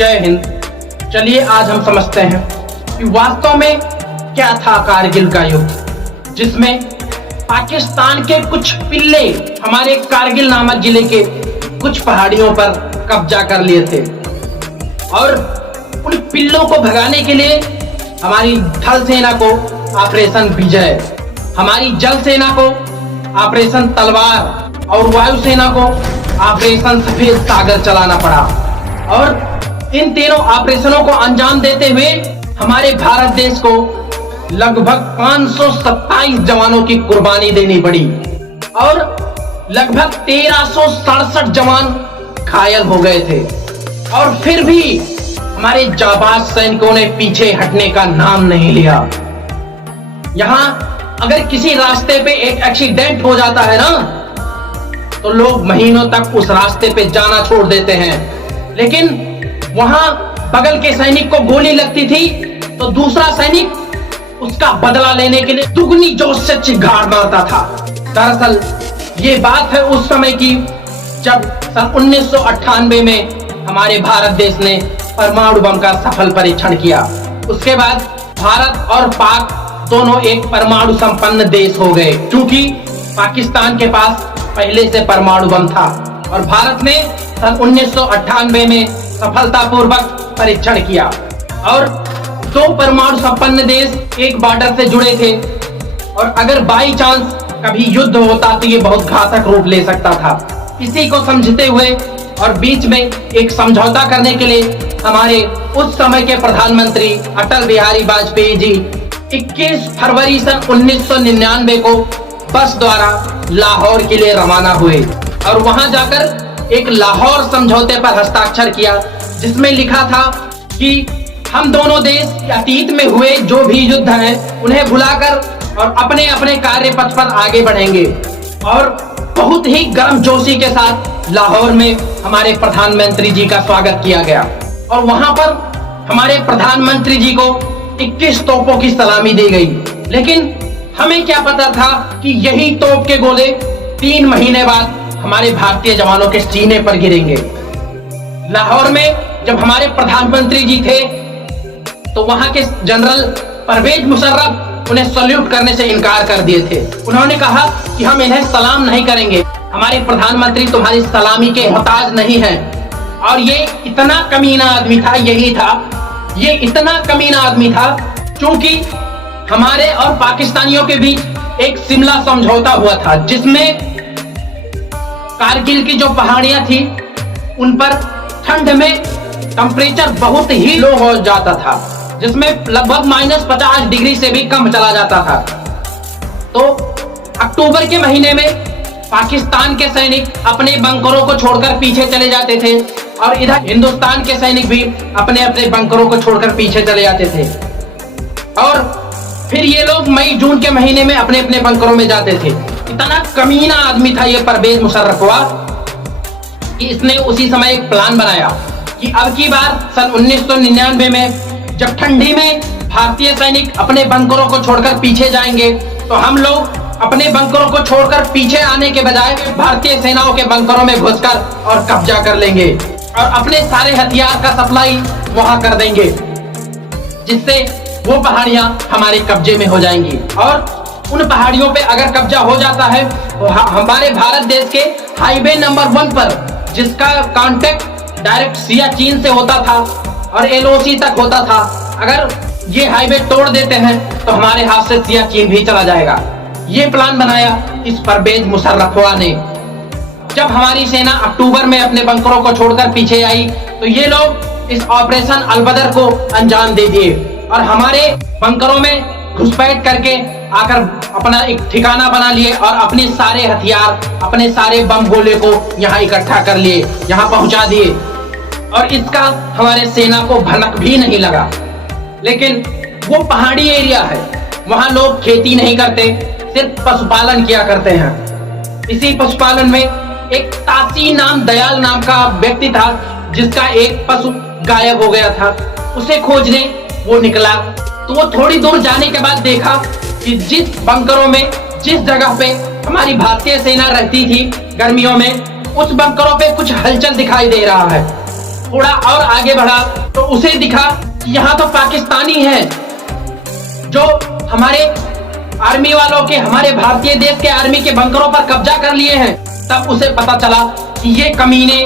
जय हिंद। चलिए आज हम समझते हैं कि वास्तव में क्या था कारगिल का युद्ध, जिसमें पाकिस्तान के कुछ पिल्ले हमारे कारगिल नामक जिले के कुछ पहाड़ियों पर कब्जा कर लिए थे और उन पिल्लों को भगाने के लिए हमारी थल सेना को ऑपरेशन विजय, हमारी जल सेना को ऑपरेशन तलवार और वायु सेना को ऑपरेशन सफेद सागर चलाना पड़ा। और इन तीनों ऑपरेशनों को अंजाम देते हुए हमारे भारत देश को लगभग 527 जवानों की कुर्बानी देनी पड़ी और लगभग 1367 जवान घायल हो गए थे। और फिर भी हमारे जाबाज सैनिकों ने पीछे हटने का नाम नहीं लिया। यहाँ अगर किसी रास्ते पे एक एक्सीडेंट हो जाता है ना, तो लोग महीनों तक उस रास्ते पे जाना छोड़ देते हैं, लेकिन वहां बगल के सैनिक को गोली लगती थी तो दूसरा सैनिक उसका बदला लेने के लिए दुगनी जोश से चिंगार मारता था। दरअसल ये बात है उस समय की जब सन 1998 में हमारे भारत देश ने परमाणु बम का सफल परीक्षण किया। उसके बाद भारत और पाक दोनों एक परमाणु संपन्न देश हो गए, क्योंकि पाकिस्तान के पास पहले से परमाणु बम था और भारत ने सन 1998 में सफलतापूर्वक परीक्षण किया। और दो परमाणु संपन्न देश एक बॉर्डर से जुड़े थे और अगर बाई चांस कभी युद्ध होता तो ये बहुत घातक रूप ले सकता था। इसी को समझते हुए और बीच में एक समझौता करने के लिए हमारे उस समय के प्रधानमंत्री अटल बिहारी वाजपेयी जी 21 फरवरी सन 1999 को बस द्वारा लाहौर के लिए रवाना हुए और वहां जाकर एक लाहौर समझौते पर हस्ताक्षर किया, जिसमें लिखा था कि हम दोनों देश अतीत में हुए जो भी युद्ध हैं उन्हें भुलाकर और अपने अपने कार्य पथ पर आगे बढ़ेंगे। और बहुत ही गर्मजोशी के साथ लाहौर में हमारे प्रधानमंत्री जी का स्वागत किया गया और वहां पर हमारे प्रधानमंत्री जी को 21 तोपों की सलामी दी गई। लेकिन हमें क्या पता था कि यही तोप के गोले 3 महीने बाद हमारे भारतीय जवानों के सीने पर गिरेंगे। लाहौर में जब हमारे प्रधानमंत्री जी थे तो वहां के जनरल परवेज मुशर्रफ उन्हें सल्यूट करने से इनकार कर दिए थे। उन्होंने कहा कि हम इन्हें सलाम नहीं करेंगे, हमारे प्रधानमंत्री तुम्हारी सलामी के मोहताज नहीं हैं। और ये इतना कमीना आदमी था, यही था, ये इतना कमीना आदमी था क्योंकि हमारे और पाकिस्तानियों के बीच एक शिमला समझौता हुआ था, जिसमें कारगिल की जो पहाड़ियां थी उन पर ठंड में टेम्परेचर बहुत ही लो हो जाता था, जिसमें लगभग -50 डिग्री से भी कम चला जाता था। तो अक्टूबर के महीने में पाकिस्तान के सैनिक अपने बंकरों को छोड़कर पीछे चले जाते थे और इधर हिंदुस्तान के सैनिक भी अपने अपने बंकरों को छोड़कर पीछे चले जाते थे। और फिर ये लोग मई जून के महीने में अपने अपने बंकरों में जाते थे। इतना कमीना आदमी था ये परवेज मुशर्रफ कि इसने उसी समय एक प्लान बनाया कि अब की बार सन 1999 में जब ठंडी में भारतीय सैनिक अपने बंकरों को छोड़कर पीछे जाएंगे तो हम लोग अपने बंकरों को छोड़कर पीछे आने के बजाय भारतीय सेनाओं के बंकरों में घुसकर और कब्जा कर लेंगे और अपने सारे हथियार का सप्लाई वहां कर देंगे, जिससे वो पहाड़ियां हमारे कब्जे में हो जाएंगी। और उन पहाड़ियों पे अगर कब्जा हो जाता है तो हमारे भारत देश के हाईवे नंबर 1 पर, जिसका कांटेक्ट डायरेक्ट सियाचिन से होता था और एलओसी तक होता था, अगर ये हाईवे तोड़ देते हैं तो हमारे हाथ से सियाचिन भी चला जाएगा। ये प्लान बनाया इस परवेज मुशर्रफ ने। जब हमारी सेना अक्टूबर में अपने बंकरों को छोड़कर पीछे आई तो ये लोग इस ऑपरेशन अलबदर को अंजाम दे दिए और हमारे बंकरों में घुसपैठ करके आकर अपना एक ठिकाना बना लिए और अपने सारे हथियार, अपने सारे बम गोले को यहाँ इकट्ठा कर लिए, यहाँ पहुंचा दिए और इसका हमारे सेना को भनक भी नहीं लगा। लेकिन वो पहाड़ी एरिया है, वहां लोग खेती नहीं करते, सिर्फ पशुपालन किया करते हैं। इसी पशुपालन में एक तासी नाम दयाल नाम का व्यक्ति था, जिसका एक पशु गायब हो गया था। उसे खोजने वो निकला तो वो थोड़ी दूर जाने के बाद देखा कि जिस बंकरों में, जिस जगह पे हमारी भारतीय सेना रहती थी गर्मियों में, उस बंकरों पे कुछ हलचल दिखाई दे रहा है थोड़ा और आगे बढ़ा तो उसे दिखा कि यहाँ तो पाकिस्तानी है जो हमारे आर्मी वालों के, हमारे भारतीय देश के आर्मी के बंकरों पर कब्जा कर लिए हैं। तब उसे पता चला कि ये कमीने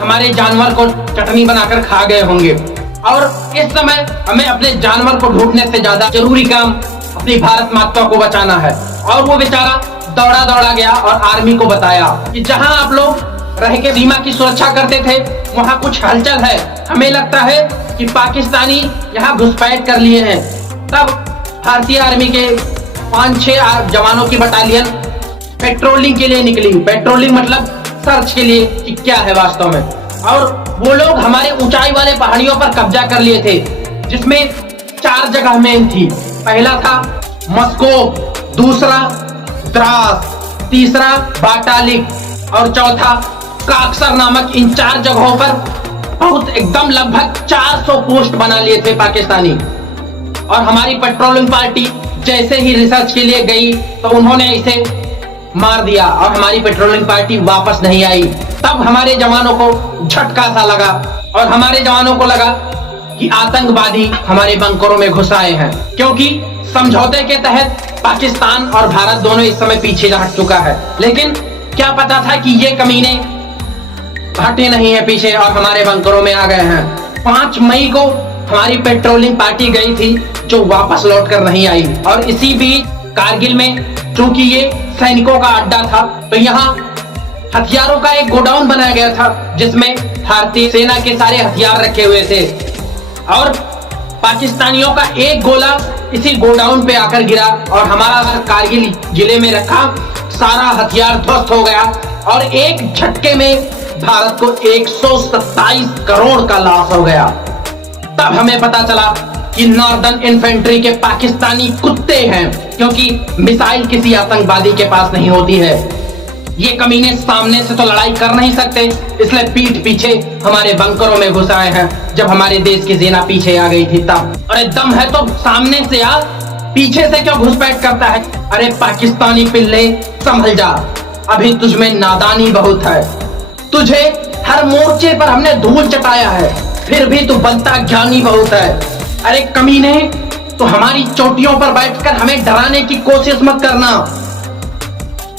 हमारे जानवर को चटनी बनाकर खा गए होंगे और इस समय हमें अपने जानवर को ढूंढने से ज्यादा जरूरी काम अपनी भारत माता को बचाना है। और वो बेचारा दौड़ा दौड़ा गया और आर्मी को बताया कि जहां आप लोग रह के सीमा की सुरक्षा करते थे वहां कुछ हलचल है, हमें लगता है कि पाकिस्तानी यहाँ घुसपैठ कर लिए हैं। तब भारतीय आर्मी के 5-6 जवानों की बटालियन पेट्रोलिंग के लिए निकली। पेट्रोलिंग मतलब सर्च के लिए कि क्या है वास्तव में। और वो लोग हमारे ऊंचाई वाले पहाड़ियों पर कब्जा कर लिए थे, जिसमें 4 जगह मेन थी। पहला था मस्को, दूसरा द्रास, तीसरा बाटालिक और चौथा काक्सर नामक। इन 4 जगहों पर बहुत एकदम लगभग 400 पोस्ट बना लिए थे पाकिस्तानी। और हमारी पेट्रोलिंग पार्टी जैसे ही रिसर्च के लिए गई तो उन्होंने इसे मार दिया और हमारी पेट्रोलिंग पार्टी वापस नहीं आई। तब हमारे जवानों को झटका सा लगा और हमारे जवानों को लगा कि आतंकवादी हमारे बंकरों में घुस आए हैं, क्योंकि समझौते के तहत पाकिस्तान और भारत दोनों इस समय पीछे हट चुका है। लेकिन क्या पता था कि ये कमीने हटे नहीं है पीछे और हमारे बंकरों में आ गए हैं। 5 मई को हमारी पेट्रोलिंग पार्टी गई थी जो वापस लौट कर नहीं आई। और इसी बीच कारगिल में, चूंकि ये सैनिकों का अड्डा था, तो यहाँ हथियारों का एक गोडाउन बनाया गया था जिसमें भारतीय सेना के सारे हथियार रखे हुए थे। और पाकिस्तानियों का एक गोला इसी गोडाउन पे आकर गिरा और हमारा कारगिल जिले में रखा सारा हथियार ध्वस्त हो गया। और एक झटके में भारत को 127 करोड़ का लॉस हो गया। तब हमें पता चला कि नॉर्दर्न इन्फेंट्री के पाकिस्तानी कुत्ते हैं, क्योंकि मिसाइल किसी आतंकवादी के पास नहीं होती है। ये कमीने सामने से तो लड़ाई कर नहीं सकते, इसलिए पीठ पीछे हमारे बंकरों में घुस आए हैं। जब हमारे देश की सेना पीछे आ गई थी तब, अरे दम है तो सामने से आ, पीछे से क्यों घुसपैठ करता है? अरे पाकिस्तानी पिल्ले संभल जा, अभी तुझमें नादानी बहुत है। तुझे हर मोर्चे पर हमने धूल चटाया है, फिर भी तू बनता ज्ञानी बहुत है। अरे कमीने, तो हमारी चोटियों पर बैठकर हमें डराने की कोशिश मत करना,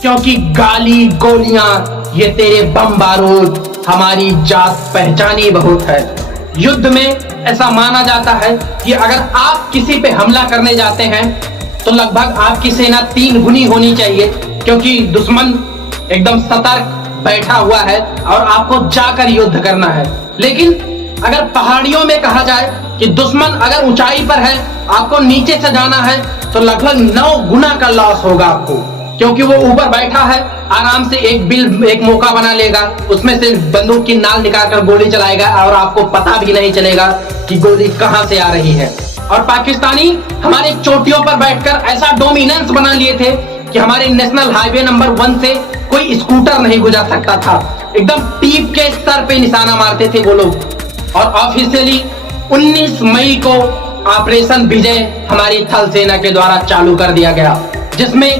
क्योंकि गाली गोलियां ये तेरे बम बारूद हमारी जात पहचानी बहुत है। युद्ध में ऐसा माना जाता है कि अगर आप किसी पे हमला करने जाते हैं तो लगभग आपकी सेना 3 गुनी होनी चाहिए, क्योंकि दुश्मन एकदम सतर्क बैठा हुआ है और आपको जाकर युद्ध करना है। लेकिन अगर पहाड़ियों में कहा जाए कि दुश्मन अगर ऊंचाई पर है, आपको नीचे से जाना है, तो लगभग 9 गुना का लॉस होगा आपको, क्योंकि वो ऊपर बैठा है, आराम से एक मौका बना लेगा, उसमें से बंदूक की नाल निकालकर गोली चलाएगा और आपको पता भी नहीं चलेगा कि गोली कहां से आ रही है। और पाकिस्तानी हमारी चोटियों पर बैठकर ऐसा डोमिनेंस बना लिए थे कि हमारे नेशनल हाईवे नंबर 1 से कोई स्कूटर नहीं गुजर सकता था। एकदम टीप के सर पे निशाना मारते थे वो लोग। और ऑफिशियली 19 मई को ऑपरेशन विजय हमारी थल सेना के द्वारा चालू कर दिया गया, जिसमें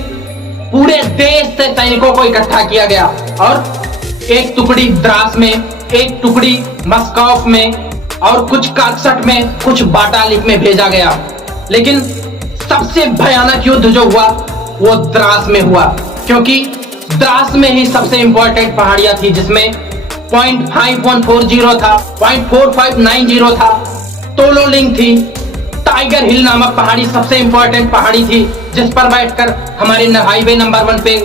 पूरे देश से सैनिकों को इकट्ठा किया गया और एक टुकड़ी द्रास में, एक टुकड़ी मस्कॉव में और कुछ काक्सर में, कुछ बाटालिक में भेजा गया। लेकिन सबसे भयानक युद्ध जो हुआ वो द्रास में हुआ, क्योंकि द्रास में ही सबसे इंपॉर्टेंट पहाड़ियां थी, जिसमें 0.5140 था, 0.4590 था, तोलोलिंग थी, टाइगर हिल नामक पहाड़ी सबसे इंपॉर्टेंट पहाड़ी थी, जिस पर बैठकर हमारे हाईवे नंबर 1 पे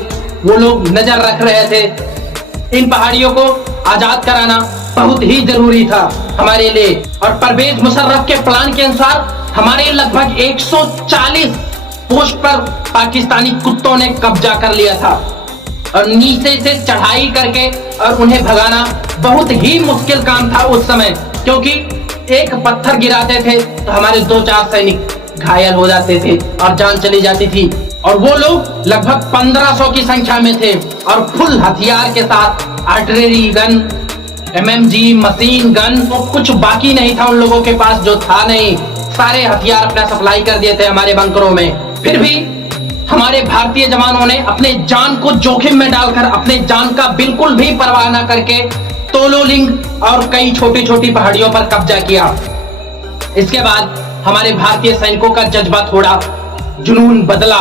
वो लोग नजर रख रहे थे। इन पहाड़ियों को आजाद कराना बहुत ही जरूरी था हमारे लिए। और परवेज मुशर्रफ के प्लान के अनुसार हमारे लगभग 140 पोस्ट पर पाकिस्तानी कुत्तों ने कब्जा कर लिया था और नीचे से चढ़ाई करके और उन्हें भगाना बहुत ही मुश्किल काम था उस समय, क्योंकि एक पत्थर गिराते थे तो हमारे 2-4 सैनिक घायल हो जाते थे और जान चली जाती थी। और वो लोग लगभग 1500 की संख्या में थे और फुल हथियार के साथ, artillery gun, MMG, machine gun, तो कुछ बाकी नहीं था उन लोगों के पास, जो था नहीं, सारे हथियार अपना सप्लाई कर दिए थे हमारे बंकरों में। फिर भी हमारे भारतीय जवानों ने अपने जान को जोखिम में डालकर, अपने जान का बिल्कुल भी परवाह न करके तोलोलिंग और कई छोटी छोटी पहाड़ियों पर कब्जा किया। इसके बाद हमारे भारतीय सैनिकों का जज्बा थोड़ा, जुनून बदला,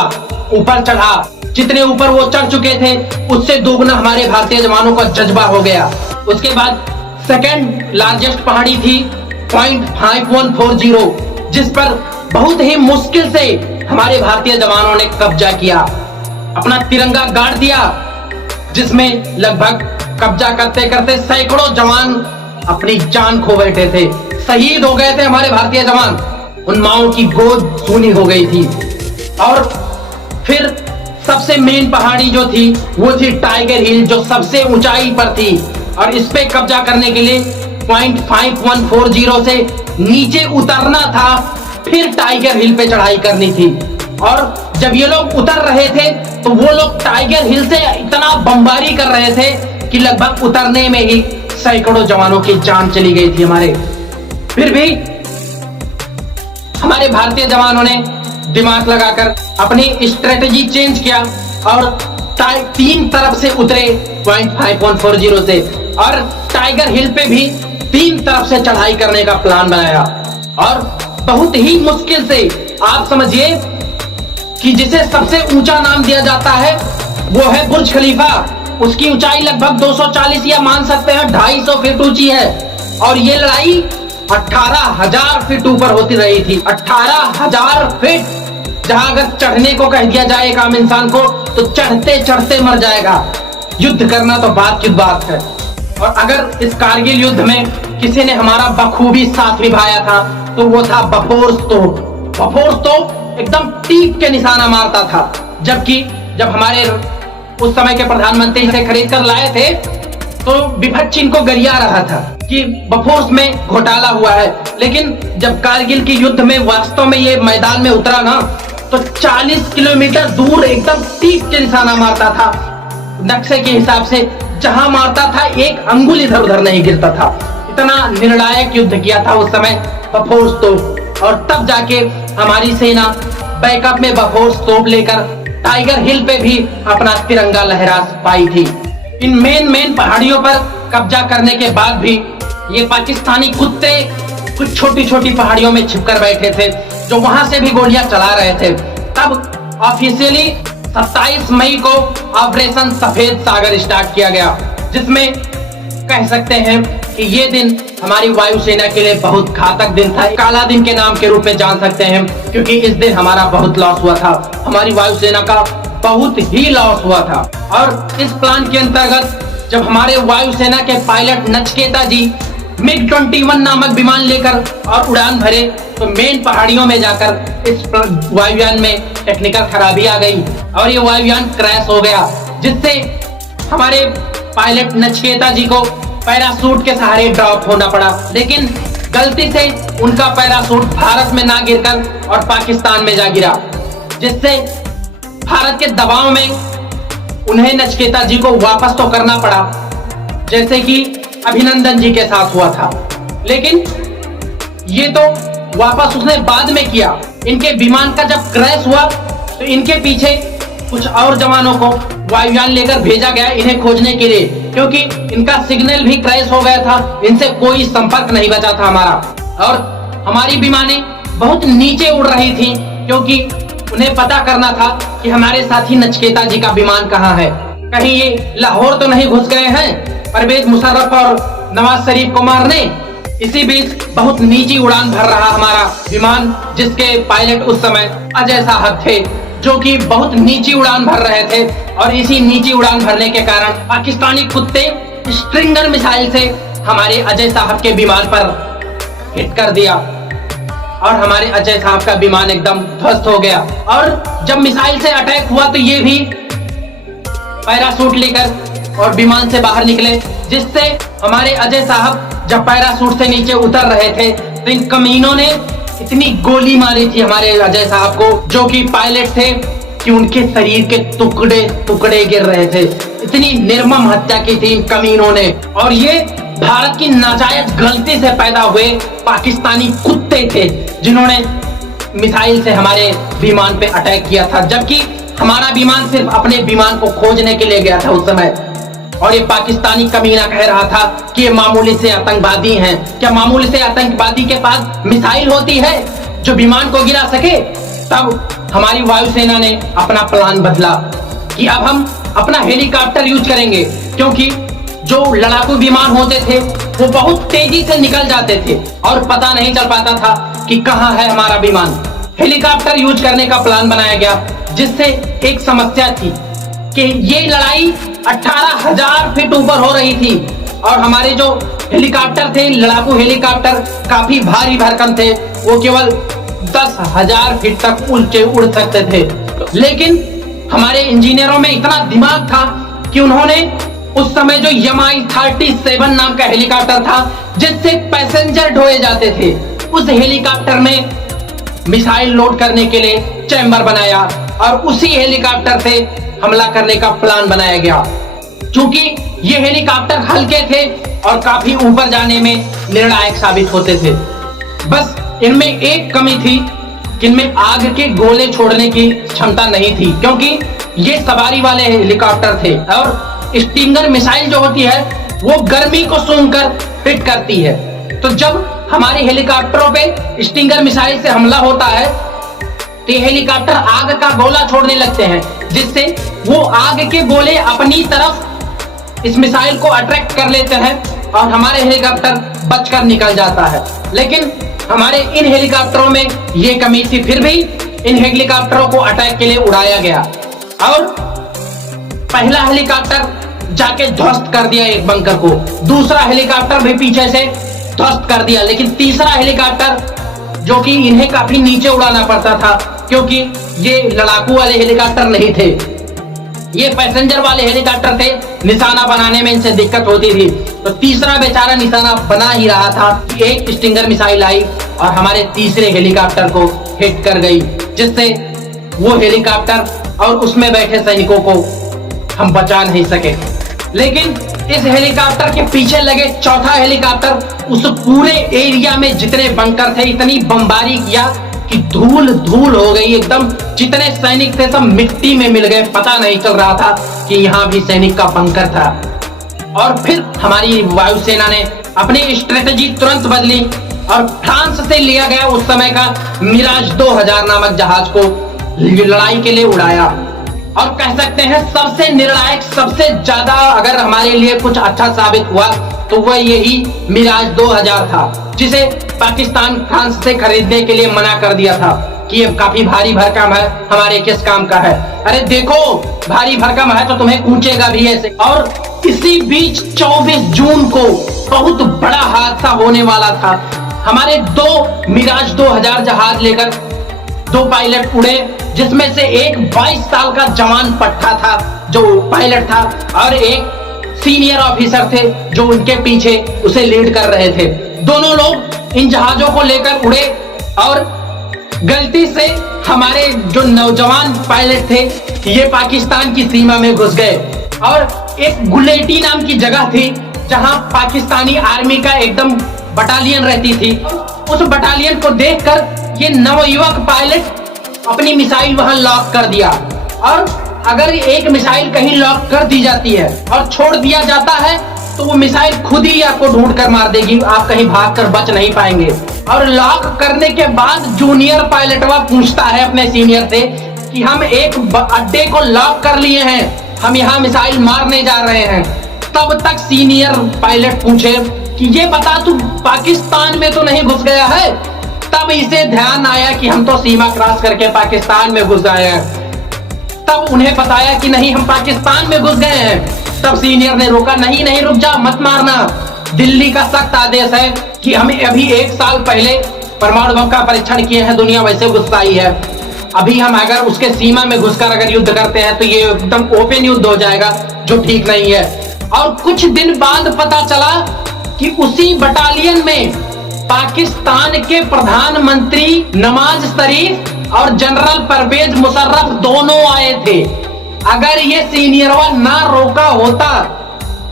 ऊपर चढ़ा। जितने ऊपर वो चढ़ चुके थे उससे दोगुना हमारे भारतीय जवानों का जज्बा हो गया। उसके बाद सेकंड लार्जेस्ट पहाड़ी थी पॉइंट 5140, जिस पर बहुत ही मुश्किल से हमारे भारतीय जवानों ने कब्जा किया, अपना तिरंगा गाड़ दिया, जिसमें लगभग कब्जा करते करते सैकड़ों जवान अपनी जान खो बैठे थे, शहीद हो गए थे हमारे भारतीय जवान। उन माओं की गोद सूनी हो गई थी। और फिर सबसे मेन पहाड़ी जो थी वो थी टाइगर हिल, जो सबसे ऊंचाई पर थी, और इस पे कब्जा करने के लिए पॉइंट 5140 से नीचे उतरना था, फिर टाइगर हिल पे चढ़ाई करनी थी। और जब ये लोग उतर रहे थे तो वो लोग टाइगर हिल से इतना बमबारी कर रहे थे कि लगभग उतरने में ही सैकड़ों जवानों की जान चली गई थी हमारे। फिर भी हमारे भारतीय जवानों ने दिमाग लगाकर अपनी स्ट्रेटेजी चेंज किया और तीन तरफ से उतरे पॉइंट 5140 से, और टाइगर हिल पे भी तीन तरफ से चढ़ाई करने का प्लान बनाया। और बहुत ही मुश्किल से, आप समझिए कि जिसे सबसे ऊंचा नाम दिया जाता है वो है बुर्ज खलीफा। उसकी ऊंचाई लगभग 240 या मान सकते हैं 250 फीट ऊंची है, और ये लड़ाई 18,000 फीट ऊपर होती रही थी। 18,000 फीट, जहां अगर चढ़ने को कह दिया जाए एक आम इंसान को तो चढ़ते चढ़ते मर जाएगा। युद्ध करना तो बात की बात है। और अगर इस कारगिल युद्ध में किसी ने हमारा बखूबी साथ निभाया था तो वो था बफोर्स तोप। बफोर्स तोप एकदम टीप के निशाना मारता था, जबकि जब हमारे उस समय के प्रधानमंत्री से खरीद कर लाए थे तो विपक्ष इनको गरिया रहा था कि बफोर्स में घोटाला हुआ है। लेकिन जब कारगिल के युद्ध में वास्तव में ये मैदान में उतरा ना, तो 40 किलोमीटर दूर एकदम टीप के निशाना मारता था। नक्शे के हिसाब से जहां मारता था एक अंगुल इधर उधर नहीं गिरता था। इतना निर्णायक युद्ध किया था उस समय बफोर्स तोप। और तब जाके हमारी सेना बैकअप में बफोर्स तोप लेकर टाइगर हिल पे भी अपना तिरंगा लहरा पाई थी। इन मेन पहाड़ियों पर कब्जा करने के बाद भी ये पाकिस्तानी कुत्ते कुछ छोटी छोटी पहाड़ियों में छिपकर बैठे थे, जो वहां से भी गोलियां चला रहे थे। तब ऑफिशियली 27 मई को ऑपरेशन सफेद सागर स्टार्ट किया गया, जिसमें कह सकते हैं कि ये दिन हमारी वायुसेना के लिए बहुत घातक दिन था। काला दिन के नाम के रूप में जान सकते हैं, क्योंकि इस दिन हमारा बहुत लॉस हुआ था। हमारी वायुसेना का बहुत ही लॉस हुआ था। और इस प्लान के अंतर्गत जब हमारे वायुसेना के पायलट नचिकेता जी MiG-21 नामक विमान लेकर और उड़ान भरे, तो मेन पहाड़ियों में जाकर इस वायुयान में टेक्निकल खराबी आ गई और ये वायुयान क्रैश हो गया, जिससे हमारे पायलट नचिकेता जी को पैराशूट के सहारे ड्रॉप होना पड़ा। लेकिन गलती से उनका पैराशूट भारत में ना गिरकर और पाकिस्तान में जा गिरा, जिससे भारत के दबाव में उन्हें नचिकेता जी को वापस तो करना पड़ा, जैसे कि अभिनंदन जी के साथ हुआ था। लेकिन ये तो वापस उसने बाद में किया। इनके विमान का जब क्रैश हुआ तो इनके पीछे कुछ और जवानों को वायुयान लेकर भेजा गया इन्हें खोजने के लिए, क्योंकि इनका सिग्नल भी क्रैश हो गया था, इनसे कोई संपर्क नहीं बचा था हमारा। और हमारी विमानें बहुत नीचे उड़ रही थी, क्योंकि उन्हें पता करना था कि हमारे साथी नचिकेता जी का विमान कहाँ है, कहीं ये लाहौर तो नहीं घुस गए हैं परवेज मुशर्रफ और नवाज शरीफ को मारने। इसी बीच बहुत नीची उड़ान भर रहा हमारा विमान, जिसके पायलट उस समय अजय साहब थे, जो कि बहुत नीची उड़ान भर रहे थे। और इसी नीची उड़ान भरने के कारण पाकिस्तानी कुत्ते स्ट्रिंगर मिसाइल से हमारे अजय साहब के विमान पर हिट कर दिया और हमारे अजय साहब का विमान एकदम ध्वस्त हो गया। और जब मिसाइल से अटैक हुआ तो ये भी पैराशूट लेकर और विमान से बाहर निकले, जिससे हमारे अजय साहब जब पैराशूट से नीचे उतर रहे थे तो इन कमीनों ने इतनी गोली मारी थी हमारे अजय साहब को, जो कि पायलट थे, कि उनके शरीर के टुकड़े टुकड़े गिर रहे थे। इतनी निर्मम हत्या की थी इन कमीनों ने। और ये भारत की नाजायज गलती से पैदा हुए पाकिस्तानी कुत्ते थे, जिन्होंने मिसाइल से हमारे विमान पे अटैक किया था, जबकि हमारा विमान सिर्फ अपने विमान को खोजने के लिए गया था उस समय। और ये पाकिस्तानी कमीना कह रहा था कि ये मामूली से आतंकवादी हैं। क्या मामूली से आतंकवादी के पास मिसाइल होती है जो विमान को गिरा सके? तब हमारी वायुसेना ने अपना प्लान बदला कि अब हम अपना हेलीकॉप्टर यूज करेंगे, क्योंकि जो लड़ाकू विमान होते थे वो बहुत तेजी से निकल जाते थे और पता नहीं चल पाता था कि कहाँ है हमारा विमान। हेलीकॉप्टर यूज करने का प्लान बनाया गया, जिससे एक समस्या थी कि ये लड़ाई 18,000 फीट ऊपर हो रही थी और हमारे जो हेलीकॉप्टर थे, लड़ाकू हेलीकॉप्टर काफी भारी भरकम थे, वो केवल 10,000 फीट तक ऊंचे उड़ सकते थे। लेकिन हमारे इंजीनियरों में इतना दिमाग था कि उन्होंने उस समय जो Mi-37 नाम का हेलीकॉप्टर था, जिससे पैसेंजर ढोए जाते थे, उस हेलीकॉप्टर में मिसाइल लोड करने के लिए चैम्बर बनाया और उसी हेलीकॉप्टर से हमला करने का प्लान बनाया गया। क्योंकि ये हेलीकॉप्टर हल्के थे और काफी ऊपर जाने में निर्णायक साबित होते थे। बस इनमें एक कमी थी कि इनमें आग के गोले छोड़ने की क्षमता नहीं थी, क्योंकि ये सवारी वाले हेलीकॉप्टर थे और स्टिंगर मिसाइल जो होती है वो गर्मी को सूंघकर हिट करती है। तो जब हमारे हेलीकॉप्टरों पे स्टिंगर मिसाइल से हमला होता है तो ये हेलीकॉप्टर आग का गोला छोड़ने लगते हैं, जिससे वो आग के गोले अपनी तरफ इस मिसाइल को अट्रैक्ट कर लेते हैं और हमारे हेलीकॉप्टर बचकर निकल जाता है। लेकिन हमारे इन हेलीकॉप्टरों में ये कमी थी, फिर भी इन हेलीकॉप्टरों को अटैक के लिए उड़ाया गया और पहला हेलीकॉप्टर जाके ध्वस्त कर दिया एक बंकर को, दूसरा हेलीकॉप्टर भी पीछे से ध्वस्त कर दिया। लेकिन तीसरा हेलीकॉप्टर, जो कि इन्हें काफी नीचे उड़ाना पड़ता था क्योंकि ये लड़ाकू वाले हेलीकॉप्टर नहीं थे, ये पैसेंजर वाले हेलीकॉप्टर थे, निशाना बनाने में इनसे दिक्कत होती थी। तो तीसरा बेचारा निशाना बना ही रहा था कि एक स्टिंगर मिसाइल आई और हमारे तीसरे हेलीकॉप्टर को हिट कर गई, जिससे वो हेलीकॉप्टर और उसमें बैठे सैनिकों को हम बचा नहीं सके। लेकिन इस हेलीकॉप्टर के पीछे लगे चौथा हेलीकॉप्टर उस पूरे एरिया में जितने बंकर थे इतनी बमबारी किया कि धूल धूल हो गई एकदम। जितने सैनिक थे सब मिट्टी में मिल गए, पता नहीं चल रहा था कि यहाँ भी सैनिक का बंकर था। और फिर हमारी वायुसेना ने अपनी स्ट्रेटजी तुरंत बदली और फ्रांस से लिया गया उस समय का मिराज 2000 नामक जहाज को लड़ाई के लिए उड़ाया। और कह सकते हैं सबसे निर्णायक, सबसे ज्यादा अगर हमारे लिए कुछ अच्छा साबित हुआ तो वह यही मिराज 2000 था, जिसे पाकिस्तान फ्रांस से खरीदने के लिए मना कर दिया था कि ये काफी भारी भरकम है, हमारे किस काम का है। अरे देखो भारी भरकम है तो तुम्हें कूचेगा भी ऐसे। और इसी बीच 24 जून को बहुत बड़ा हादसा होने वाला था। हमारे 2 मिराज 2000 जहाज लेकर 2 पायलट उड़े, जिसमें से एक 22 साल का जवान पट्टा था जो पायलट था और एक सीनियर ऑफिसर थे जो उनके पीछे उसे लीड कर रहे थे। दोनों लोग इन जहाजों को लेकर उड़े और गलती से हमारे जो नौजवान पायलट थे ये पाकिस्तान की सीमा में घुस गए और एक गुलेटी नाम की जगह थी जहां पाकिस्तानी आर्मी का एकदम बटालियन रहती थी। उस बटालियन को देखकर ये नवयुवक पायलट अपनी मिसाइल वहां लॉक कर दिया। और अगर एक मिसाइल कहीं लॉक कर दी जाती है और छोड़ दिया जाता है तो वो मिसाइल खुद ही आपको ढूंढ कर मार देगी, आप कहीं भागकर बच नहीं पाएंगे। और लॉक करने के बाद जूनियर पायलट वह पूछता है अपने सीनियर से कि हम एक अड्डे को लॉक कर लिए हैं, हम यहाँ मिसाइल मारने जा रहे हैं। तब तक सीनियर पायलट पूछे कि ये बता तू पाकिस्तान में तो नहीं घुस गया है? तब इसे ध्यान आया कि हम तो सीमा क्रॉस करके पाकिस्तान में घुस गए हैं। तब उन्हें बताया कि नहीं हम पाकिस्तान में घुस गए हैं। तब सीनियर ने रोका, नहीं नहीं रुक जा, मत मारना, दिल्ली का सख्त आदेश है कि हमें अभी 1 साल पहले परमाणु बम का परीक्षण किए हैं, दुनिया वैसे गुस्साई है। अभी हम अगर उसके सीमा में घुसकर अगर युद्ध करते हैं तो ये एकदम ओपन युद्ध हो जाएगा, जो ठीक नहीं है। और कुछ दिन बाद पता चला कि उसी बटालियन में पाकिस्तान के प्रधानमंत्री नवाज शरीफ और जनरल परवेज मुशर्रफ दोनों आए थे। अगर ये सीनियरवा ना रोका होता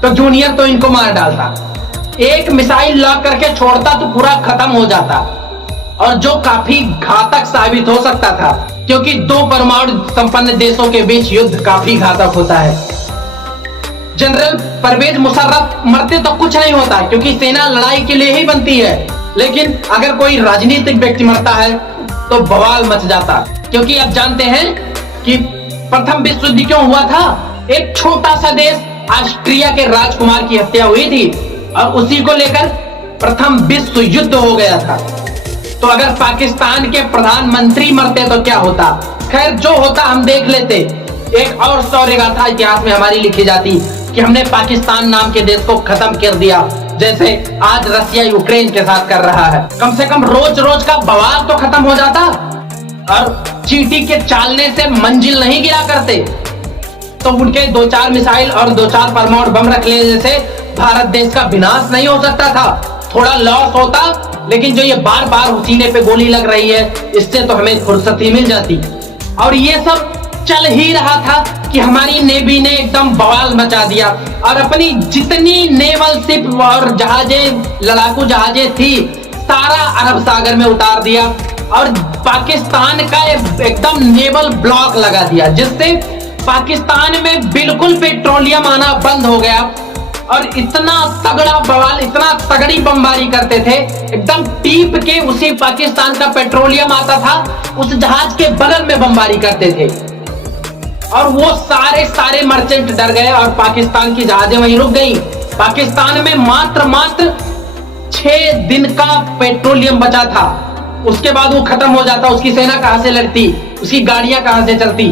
तो जूनियर तो इनको मार डालता। एक मिसाइल लॉक करके छोड़ता तो पूरा खत्म हो जाता, और जो काफी घातक साबित हो सकता था, क्योंकि 2 परमाणु संपन्न देशों के बीच युद्ध काफी घातक होता है। जनरल परवेज मुशर्रफ मरते तो कुछ नहीं होता, क्योंकि सेना लड़ाई के लिए ही बनती है। लेकिन अगर कोई राजनीतिक व्यक्ति मरता है तो बवाल मच जाता, क्योंकि आप जानते हैं कि प्रथम विश्व युद्ध क्यों हुआ था। एक छोटा सा देश ऑस्ट्रिया के राजकुमार की हत्या हुई थी और उसी को लेकर प्रथम विश्व युद्ध हो गया था। तो अगर पाकिस्तान के प्रधानमंत्री मरते तो क्या होता। खैर, जो होता हम देख लेते। एक और शौर्य गाथा इतिहास में हमारी लिखी जाती कि हमने पाकिस्तान नाम के देश को खत्म कर दिया, जैसे आज रसिया यूक्रेन के साथ कर रहा है। कम से कम रोज रोज का बवाल तो खत्म हो जाता और चींटी के चालने से मंजिल नहीं गिरा करते। तो उनके 2-4 मिसाइल और 2-4 परमाणु बम रख लेने से भारत देश का विनाश नहीं हो सकता था। थोड़ा लॉस होता, लेकिन जो ये बार बार सीने पे गोली लग रही है, इससे तो हमें फुर्सत ही मिल जाती। और ये सब चल ही रहा था कि हमारी नेवी ने एकदम बवाल मचा दिया और अपनी जितनी नेवल शिप और जहाजें, लड़ाकू जहाजें थी, सारा अरब सागर में उतार दिया और पाकिस्तान का एकदम नेवल ब्लॉक लगा दिया, जिससे पाकिस्तान में बिल्कुल पेट्रोलियम आना बंद हो गया। और इतना तगड़ा बवाल, इतना तगड़ी बमबारी करते थे, एकदम टीप के उसी पाकिस्तान का पेट्रोलियम आता था, उस जहाज के बगल में बमबारी करते थे और वो सारे मर्चेंट डर गए और पाकिस्तान की जहाजें वहीं रुक गई। पाकिस्तान में मात्र 6 दिन का पेट्रोलियम बचा था, उसके बाद वो खत्म हो जाता। उसकी सेना कहां से लड़ती, उसकी गाड़ियां कहां से चलती।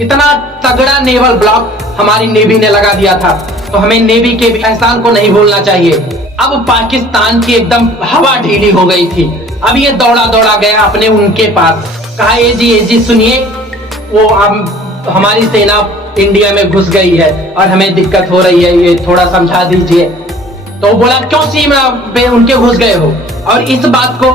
इतना तगड़ा नेवल ब्लॉक हमारी नेवी ने लगा दिया था। तो हमें नेवी के एहसान को नहीं भूलना चाहिए। अब पाकिस्तान की एकदम हवा ढीली हो गई थी। अब ये दौड़ा गया अपने उनके पास, कहा ये जी सुनिए, वो हमारी सेना इंडिया में घुस गई है और हमें दिक्कत हो रही है, ये थोड़ा समझा दीजिए। तो बोला क्यों सीमा पे उनके घुस गए हो, और इस बात को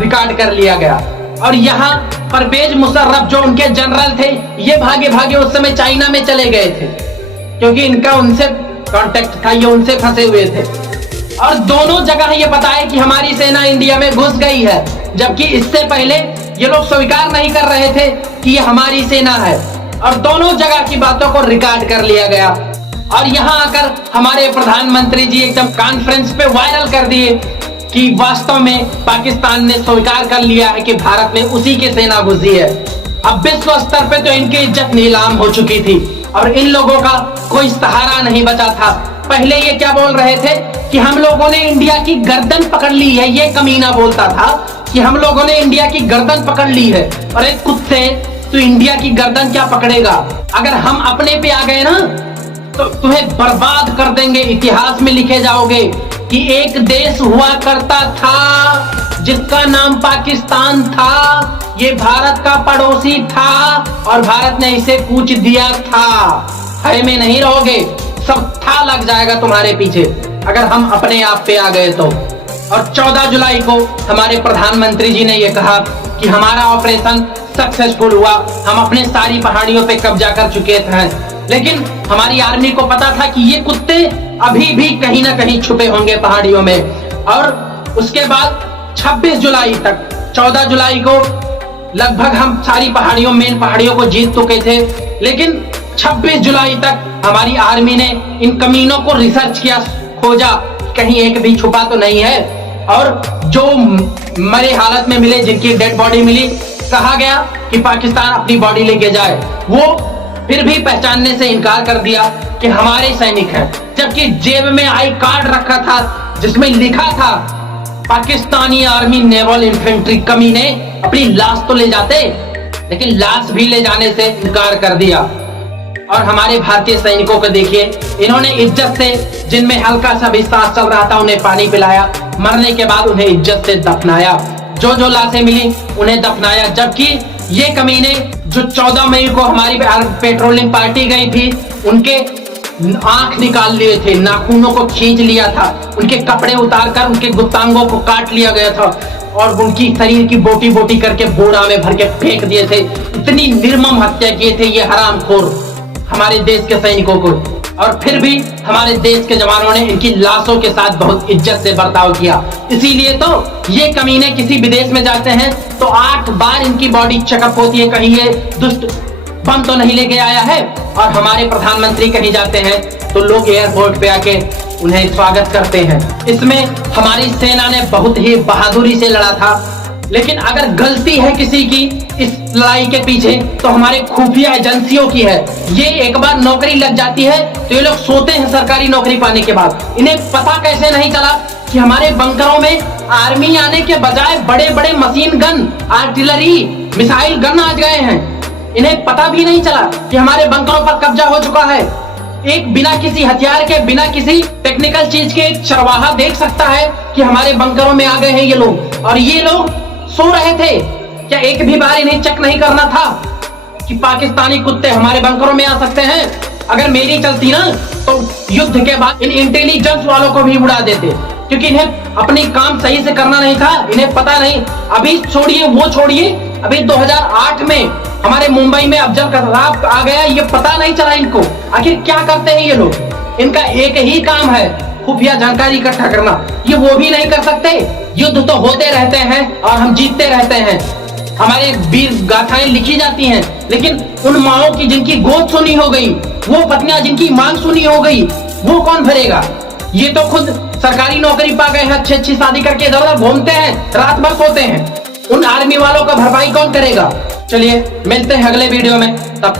रिकॉर्ड कर लिया गया। और यहाँ परवेज मुशर्रफ जो उनके जनरल थे, ये भागे उस समय चाइना में चले गए थे, क्योंकि इनका उनसे कांटेक्ट था, ये उनसे फंसे हुए थे। और दोनों जगह ये बताया कि हमारी सेना इंडिया में घुस गई है, जबकि इससे पहले ये लोग स्वीकार नहीं कर रहे थे कि ये हमारी सेना है। और दोनों जगह की बातों को रिकॉर्ड कर लिया गया और यहाँ आकर हमारे प्रधानमंत्री जी एकदम कॉन्फ्रेंस पे वायरल कर दिए कि वास्तव में पाकिस्तान ने स्वीकार कर लिया है कि भारत में उसी की सेना घुसी है। अब विश्व स्तर पे तो इनकी इज्जत नीलाम हो चुकी थी और इन लोगों का कोई सहारा नहीं बचा था। पहले ये क्या बोल रहे थे कि हम लोगों ने इंडिया की गर्दन पकड़ ली है, ये कमीना बोलता था कि हम लोगों ने इंडिया की गर्दन पकड़ ली है। और एक कुत्ते, तो इंडिया की गर्दन क्या पकड़ेगा, अगर हम अपने पे आ गए ना तो तुम्हें बर्बाद कर देंगे। इतिहास में लिखे जाओगे कि एक देश हुआ करता था जिसका नाम पाकिस्तान था, ये भारत का पड़ोसी था और भारत ने इसे कूच दिया था। हरे में नहीं रहोगे, सब था लग जाएगा तुम्हारे पीछे अगर हम अपने आप पे आ गए तो। और 14 जुलाई को हमारे प्रधानमंत्री जी ने यह कहा कि हमारा ऑपरेशन सक्सेसफुल हुआ, हम अपने सारी पहाड़ियों पे कब्जा कर चुके थे। लेकिन हमारी आर्मी को पता था कि ये कुत्ते अभी भी कहीं ना कहीं छुपे होंगे पहाड़ियों में। और उसके बाद 26 जुलाई तक, 14 जुलाई को लगभग हम सारी पहाड़ियों, मेन पहाड़ियों को जीत चुके थे, लेकिन 26 जुलाई तक हमारी आर्मी ने इन कमीनों को रिसर्च किया, खोजा कहीं एक भी छुपा तो नहीं है। और जो मरे हालत में मिले, जिनकी डेड बॉडी मिली, कहा गया कि पाकिस्तान अपनी बॉडी लेके जाए, वो फिर भी पहचानने से इनकार कर दिया कि हमारे सैनिक हैं, जबकि जेब में आई कार्ड रखा था जिसमें लिखा था पाकिस्तानी आर्मी नेवल इन्फेंट्री। कमीने अपनी लाश तो ले जाते, लेकिन लाश भी ले जाने से इनकार कर दिया। और हमारे भारतीय सैनिकों को देखिए, इन्होंने इज्जत से, जिनमें हल्का सा भी सांस चल रहा था, उन्हें पानी पिलाया, मरने के बाद उन्हें इज्जत से दफनाया। जो लाशें मिली उन्हें दफनाया, जबकि ये कमीने जो 14 मई को हमारी पेट्रोलिंग पार्टी गई थी, उनके आंख निकाल लिए थे, नाखूनों को खींच लिया था, उनके कपड़े उतारकर उनके गुप्तांगों को काट लिया गया था और उनकी शरीर की बोटी बोटी करके बोरा में भर के फेंक दिए थे। इतनी निर्मम हत्या किए थे ये हरामखोर हमारे देश के सैनिकों को। और फिर भी हमारे देश के जवानों ने इनकी लाशों के साथ बहुत इज्जत से बर्ताव किया। इसीलिए तो ये कमीने किसी विदेश में जाते हैं तो 8 बार इनकी बॉडी चेकअप होती है, कहीं ये दुष्ट बम तो नहीं लेके आया है। और हमारे प्रधानमंत्री कहीं जाते हैं तो लोग एयरपोर्ट पे आके उन्हें स्वागत करते हैं। इसमें हमारी सेना ने बहुत ही बहादुरी से लड़ा था। लेकिन अगर गलती है किसी की इस लड़ाई के पीछे तो हमारे खुफिया एजेंसियों की है। ये एक बार नौकरी लग जाती है तो ये लोग सोते हैं सरकारी नौकरी पाने के बाद। इन्हें पता कैसे नहीं चला कि हमारे बंकरों में आर्मी आने के बजाय बड़े बड़े machine gun, artillery, missile gun आ गए हैं। इन्हें पता भी नहीं चला कि हमारे बंकरों पर कब्जा हो चुका है। एक बिना किसी हथियार के, बिना किसी टेक्निकल चीज के एक चरवाहा देख सकता है कि हमारे बंकरों में आ गए हैं ये लोग। और ये लोग सो रहे थे क्या? एक भी बार इन्हें चेक नहीं करना था कि पाकिस्तानी कुत्ते हमारे बंकरों में आ सकते हैं? अगर मेरी चलती ना तो युद्ध के बाद इन इंटेलिजेंस वालों को भी उड़ा देते, क्योंकि इन्हें अपनी काम सही से करना नहीं था। इन्हें पता नहीं, अभी छोड़िए वो छोड़िए, अभी 2008 में हमारे मुंबई में अफजल कसाब आ गया, ये पता नहीं चला इनको। आखिर क्या करते हैं ये लोग? इनका एक ही काम है खुफिया जानकारी इकट्ठा करना। ये वो भी नहीं कर सकते। युद्ध तो होते रहते हैं और हम जीतते रहते हैं, हमारे वीर गाथाएं लिखी जाती हैं, लेकिन उन माओं की जिनकी गोद सुनी हो गई, वो पत्नियां जिनकी मांग सुनी हो गई, वो कौन भरेगा? ये तो खुद सरकारी नौकरी पा गए हैं, अच्छी अच्छी शादी करके इधर उधर घूमते हैं, रात भर सोते हैं। उन आर्मी वालों का भरपाई कौन करेगा? चलिए मिलते हैं अगले वीडियो में, तब